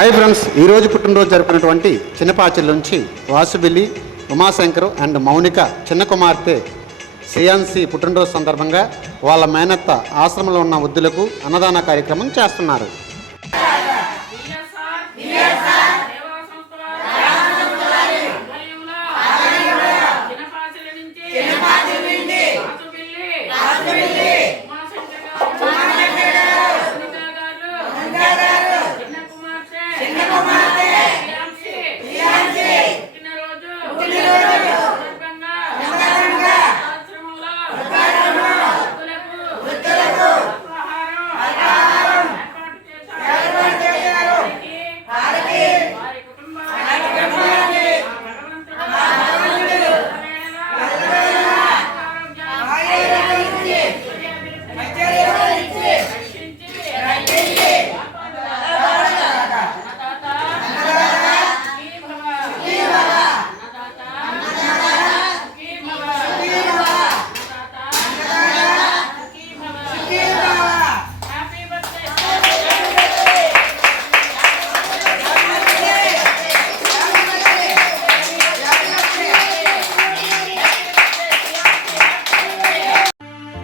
Hi friends, ఈరోజు పుట్టినరోజు జరుపుకున్నటువంటి చిన్నపాచెల నుంచి వాసుబిల్లి, ఉమాశంకర్ అండ్ మౌనిక చిన్న కుమార్తె శ్రేయాన్సి పుట్టినరోజు సందర్భంగా వాళ్ళ మేనత్త ఆశ్రమంలో ఉన్న వృద్ధులకు అన్నదాన కార్యక్రమం చేస్తున్నారు.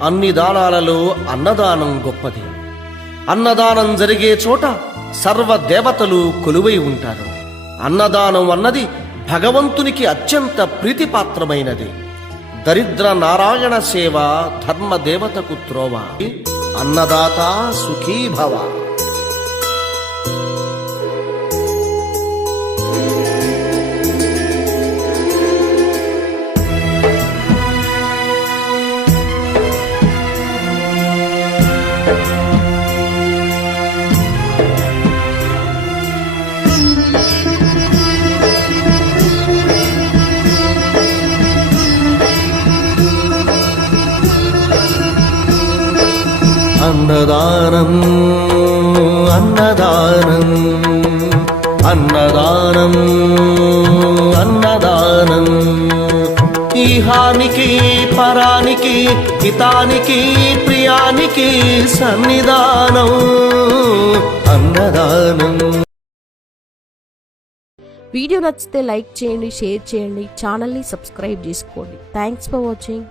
అన్ని దానాలలో అన్నదానం గొప్పది. అన్నదానం జరిగే చోట సర్వ దేవతలు కొలువై ఉంటారు. అన్నదానం అన్నది భగవంతునికి అత్యంత ప్రీతిపాత్రమైనది. దరిద్ర నారాయణ సేవ ధర్మ దేవతకు త్రోవ. అన్నదాత సుఖీభవ. అన్నదానం అన్నదానం అన్నదానం అన్నదానం ఈహానికి పరానికి హితానికి ప్రియానికి సన్నిధానం అన్నదానం. వీడియో నచ్చితే లైక్ చేయండి, షేర్ చేయండి, ఛానల్ని సబ్స్క్రైబ్ చేసుకోండి. Thanks for watching.